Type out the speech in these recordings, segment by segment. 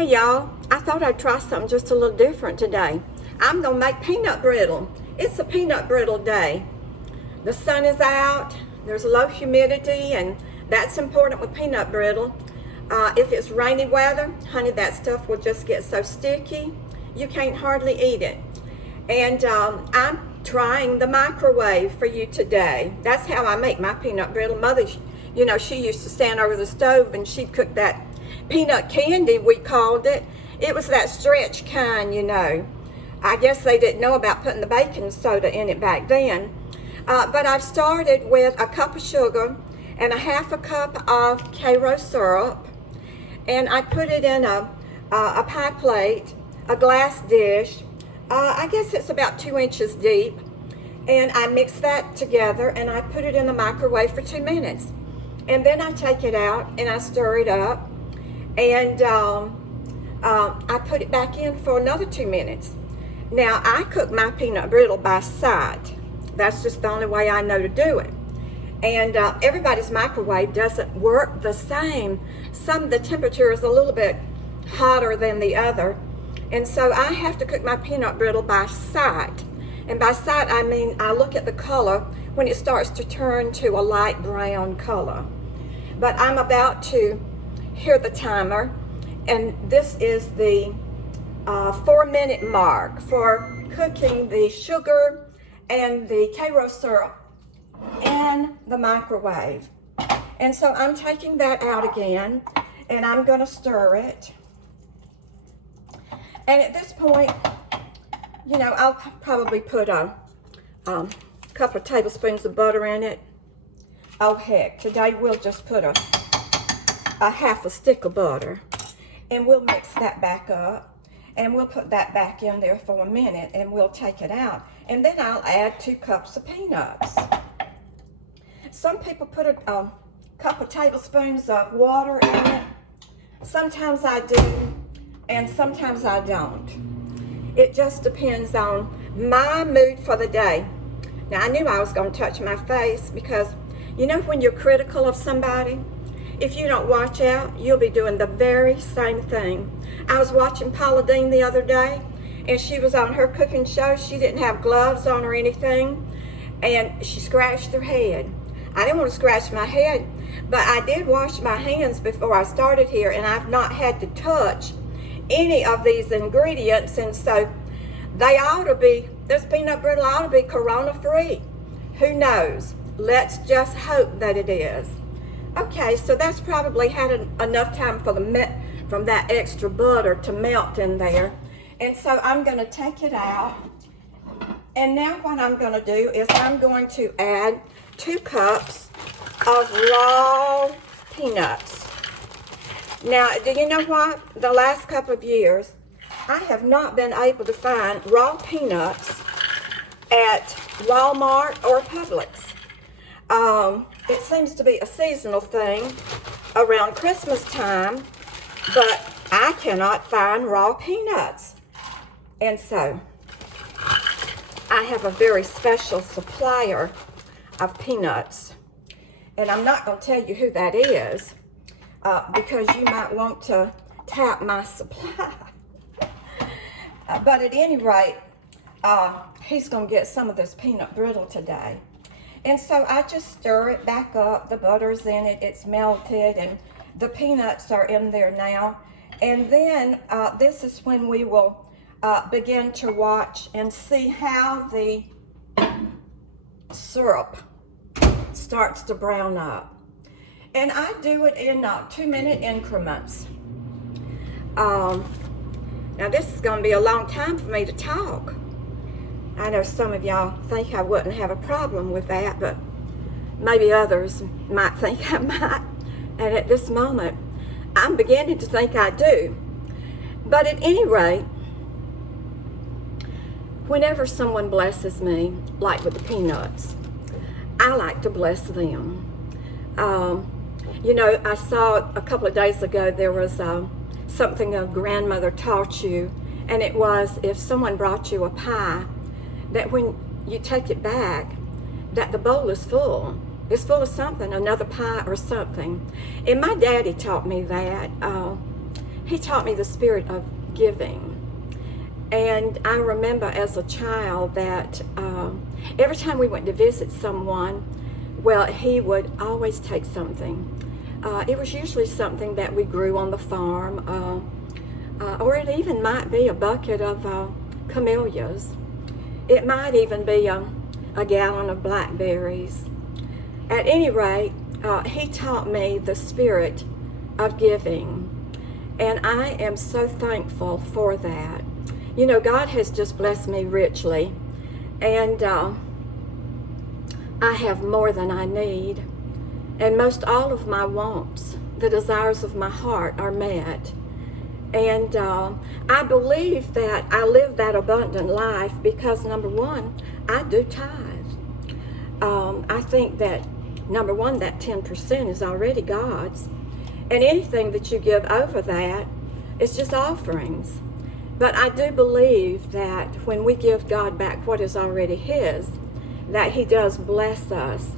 Hey y'all, I thought I'd try something just a little different today. I'm gonna make peanut brittle. It's a peanut brittle day. The sun is out, there's low humidity, and that's important with peanut brittle. If it's rainy weather, honey, that stuff will just get so sticky, you can't hardly eat it. And I'm trying the microwave for you today. That's how I make my peanut brittle. Mother, she used to stand over the stove and she'd cook that peanut candy, we called it. It was that stretch kind, I guess they didn't know about putting the baking soda in it back then. But I've started with a cup of sugar and a half a cup of Karo syrup. And I put it in a pie plate, a glass dish. I guess it's about 2 inches deep. And I mix that together and I put it in the microwave for 2 minutes. And then I take it out and I stir it up. And I put it back in for another 2 minutes. Now, I cook my peanut brittle by sight. That's just the only way I know to do it. And everybody's microwave doesn't work the same. Some of the temperature is a little bit hotter than the other. And so I have to cook my peanut brittle by sight. And by sight, I mean I look at the color when it starts to turn to a light brown color. But I'm about to hear the timer, and this is the 4-minute mark for cooking the sugar and the Karo syrup in the microwave. And so I'm taking that out again, and I'm going to stir it. And at this point, I'll probably put a couple of tablespoons of butter in it. Oh heck, today we'll just put a half a stick of butter, and we'll mix that back up, and we'll put that back in there for a minute, and we'll take it out, and then I'll add 2 cups of peanuts. Some people put a couple tablespoons of water in it. Sometimes I do, and sometimes I don't. It just depends on my mood for the day. Now, I knew I was going to touch my face because, when you're critical of somebody, if you don't watch out, you'll be doing the very same thing. I was watching Paula Deen the other day, and she was on her cooking show. She didn't have gloves on or anything, and she scratched her head. I didn't want to scratch my head, but I did wash my hands before I started here, and I've not had to touch any of these ingredients, and so this peanut brittle ought to be corona-free. Who knows? Let's just hope that it is. Okay, so that's probably had enough time for from that extra butter to melt in there. And so I'm going to take it out. And now what I'm going to do is I'm going to add 2 cups of raw peanuts. Now, do you know what? The last couple of years, I have not been able to find raw peanuts at Walmart or Publix. It seems to be a seasonal thing around Christmas time, but I cannot find raw peanuts. And so, I have a very special supplier of peanuts. And I'm not going to tell you who that is, because you might want to tap my supply. But at any rate, he's going to get some of this peanut brittle today. And so I just stir it back up. The butter's in it, it's melted, and the peanuts are in there now. And then this is when we will begin to watch and see how the syrup starts to brown up. And I do it in 2-minute increments. Now this is going to be a long time for me to talk. I know some of y'all think I wouldn't have a problem with that, but maybe others might think I might. And at this moment, I'm beginning to think I do. But at any rate, whenever someone blesses me, like with the peanuts, I like to bless them. I saw a couple of days ago there was something a grandmother taught you, and it was if someone brought you a pie, that when you take it back, that the bowl is full. It's full of something, another pie or something. And my daddy taught me that. he taught me the spirit of giving. And I remember as a child that every time we went to visit someone, well, he would always take something. It was usually something that we grew on the farm, or it even might be a bucket of camellias. It might even be a gallon of blackberries. At any rate, he taught me the spirit of giving. And I am so thankful for that. You know, God has just blessed me richly. And I have more than I need. And most all of my wants, the desires of my heart are met. And I believe that I live that abundant life because, number one, I do tithe. I think that, number one, that 10% is already God's. And anything that you give over that is just offerings. But I do believe that when we give God back what is already His, that He does bless us.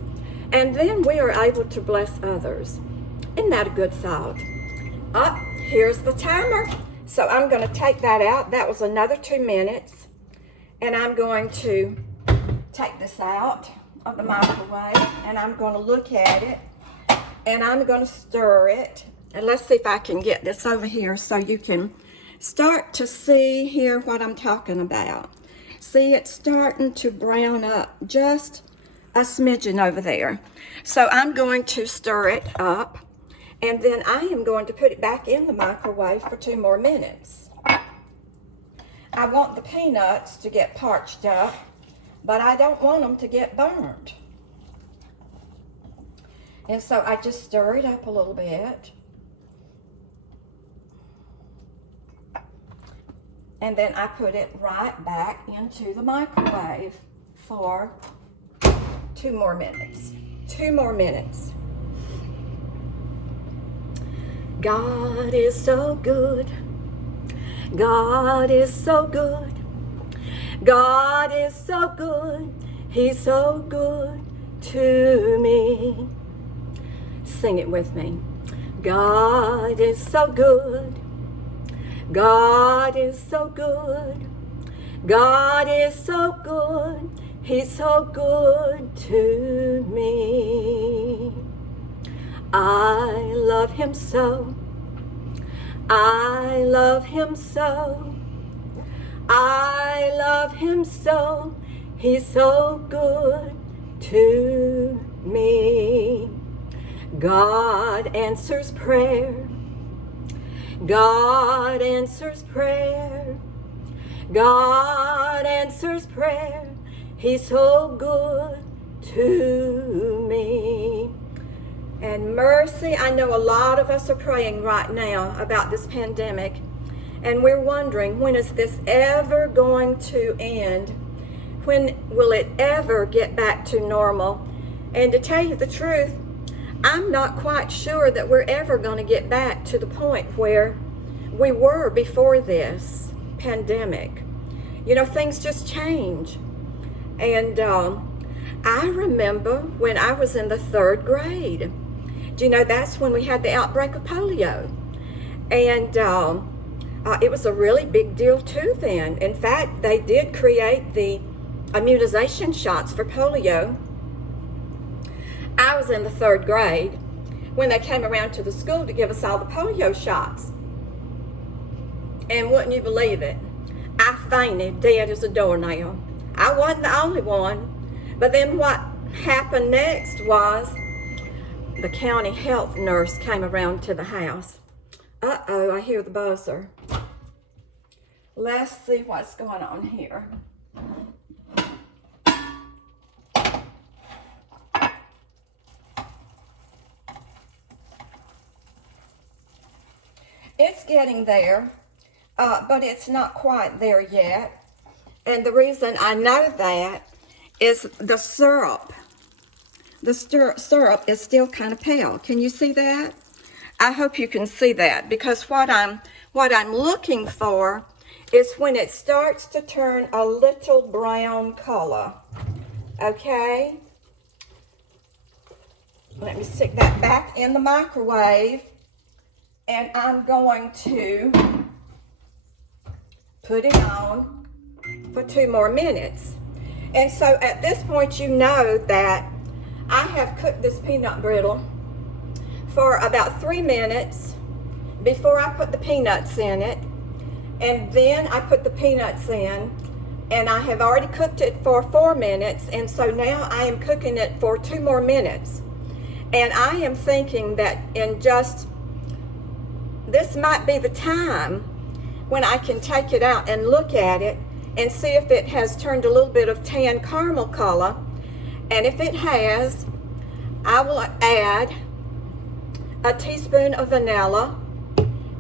And then we are able to bless others. Isn't that a good thought? Here's the timer. So I'm going to take that out. That was another 2 minutes. And I'm going to take this out of the microwave. And I'm going to look at it. And I'm going to stir it. And let's see if I can get this over here so you can start to see here what I'm talking about. See, it's starting to brown up just a smidgen over there. So I'm going to stir it up. And then I am going to put it back in the microwave for 2 more minutes. I want the peanuts to get parched up, but I don't want them to get burnt. And so I just stir it up a little bit. And then I put it right back into the microwave for 2 more minutes. 2 more minutes. God is so good. God is so good. God is so good. He's so good to me. Sing it with me. God is so good. God is so good. God is so good. He's so good to me. I love Him so. I love Him so. I love Him so. He's so good to me. God answers prayer. God answers prayer. God answers prayer. He's so good to me. And mercy, I know a lot of us are praying right now about this pandemic, and we're wondering, when is this ever going to end? When will it ever get back to normal? And to tell you the truth, I'm not quite sure that we're ever going to get back to the point where we were before this pandemic. You know, things just change. And I remember when I was in the 3rd grade. Do you know that's when we had the outbreak of polio? And it was a really big deal too then. In fact, they did create the immunization shots for polio. I was in the 3rd grade when they came around to the school to give us all the polio shots. And wouldn't you believe it? I fainted dead as a doornail. I wasn't the only one. But then what happened next was the county health nurse came around to the house. Uh-oh, I hear the buzzer. Let's see what's going on here. It's getting there, but it's not quite there yet. And the reason I know that is the syrup. The syrup is still kind of pale. Can you see that? I hope you can see that, because what I'm looking for is when it starts to turn a little brown color. Okay? Let me stick that back in the microwave And I'm going to put it on for 2 more minutes. And so at this point, you know that I have cooked this peanut brittle for about 3 minutes before I put the peanuts in it. And then I put the peanuts in, and I have already cooked it for 4 minutes. And so now I am cooking it for 2 more minutes. And I am thinking that this might be the time when I can take it out and look at it and see if it has turned a little bit of tan caramel color. And if it has, I will add a teaspoon of vanilla,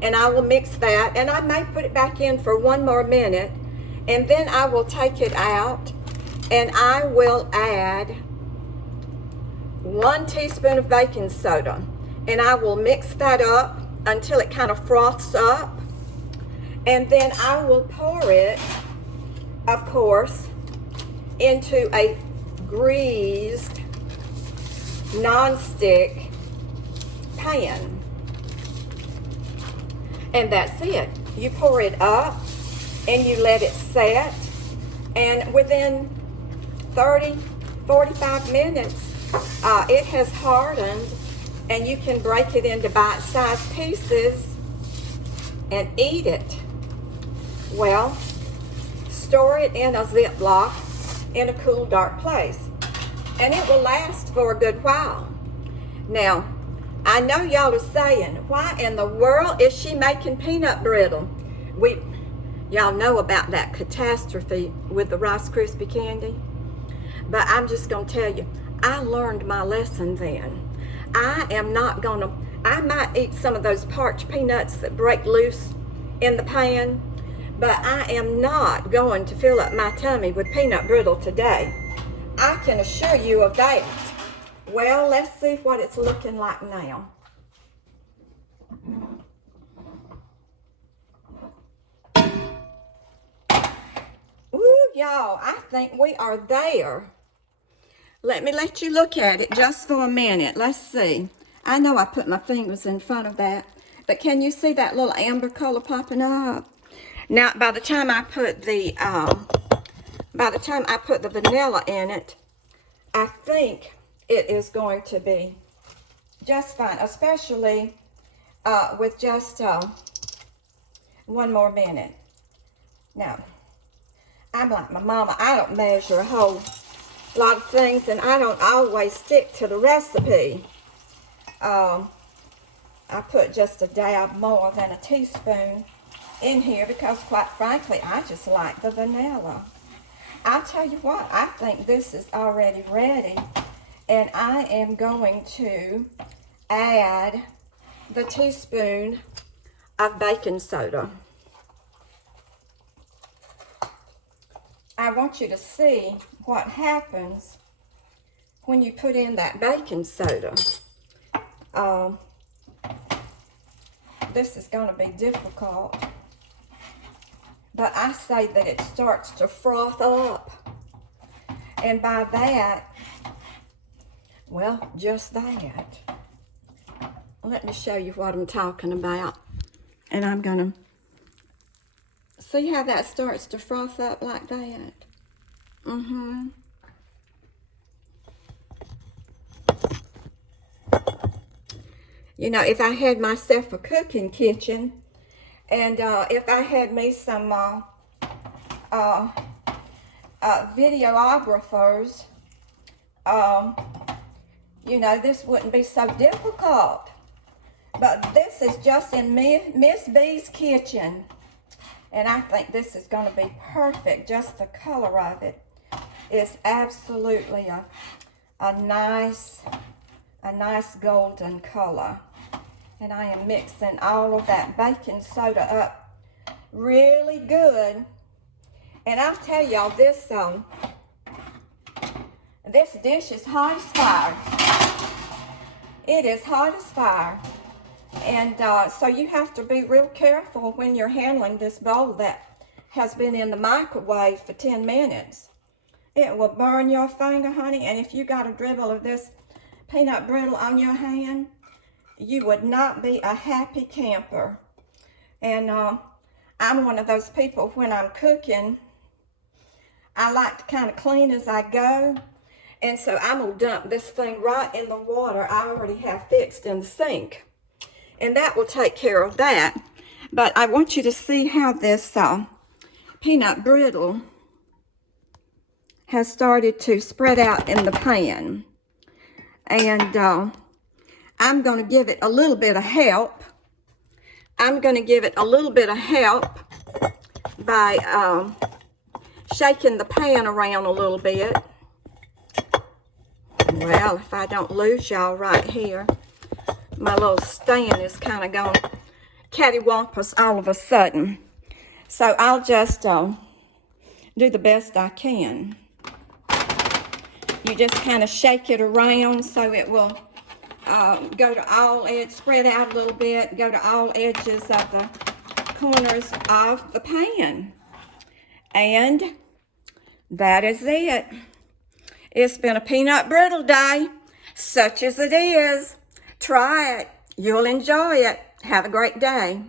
and I will mix that, and I may put it back in for 1 more minute, and then I will take it out and I will add 1 teaspoon of baking soda, and I will mix that up until it kind of froths up. And then I will pour it, of course, into a greased non-stick pan. And that's it. You pour it up and you let it set, and within 30, 45 minutes, it has hardened, and you can break it into bite-sized pieces and eat it. Well, store it in a Ziploc in a cool, dark place, and it will last for a good while. Now, I know y'all are saying, why in the world is she making peanut brittle? Y'all know about that catastrophe with the Rice Krispie candy. But I'm just going to tell you, I learned my lesson then. I might eat some of those parched peanuts that break loose in the pan, but I am not going to fill up my tummy with peanut brittle today. I can assure you of that. Well, let's see what it's looking like now. Ooh, y'all, I think we are there. Let me let you look at it just for a minute. Let's see. I know I put my fingers in front of that, but can you see that little amber color popping up? Now, by the time I put the vanilla in it, I think it is going to be just fine, especially with just 1 more minute. Now, I'm like my mama. I don't measure a whole lot of things, and I don't always stick to the recipe. I put just a dab more than a teaspoon in here because, quite frankly, I just like the vanilla. I'll tell you what, I think this is already ready, and I am going to add the teaspoon of baking soda. I want you to see what happens when you put in that baking soda. This is going to be difficult, but I say that it starts to froth up, and by that, well, just that. Let me show you what I'm talking about, and I'm going to see how that starts to froth up like that. You know, if I had myself a cooking kitchen, and if I had me some videographers, you know, this wouldn't be so difficult. But this is just in Miss B's kitchen, and I think this is going to be perfect. Just the color of it is absolutely a nice golden color. And I am mixing all of that baking soda up really good. And I'll tell y'all, this dish is hot as fire. It is hot as fire. And so you have to be real careful when you're handling this bowl that has been in the microwave for 10 minutes. It will burn your finger, honey. And if you got a dribble of this peanut brittle on your hand, you would not be a happy camper. And I'm one of those people, when I'm cooking, I like to kind of clean as I go. And so I'm going to dump this thing right in the water I already have fixed in the sink. And that will take care of that. But I want you to see how this peanut brittle has started to spread out in the pan. And I'm going to give it a little bit of help. I'm going to give it a little bit of help by shaking the pan around a little bit. Well, if I don't lose y'all right here, my little stand is kind of going cattywampus all of a sudden. So I'll just do the best I can. You just kind of shake it around so it will go to all edges, spread out a little bit, go to all edges of the corners of the pan. And that is it. It's been a peanut brittle day, such as it is. Try it. You'll enjoy it. Have a great day.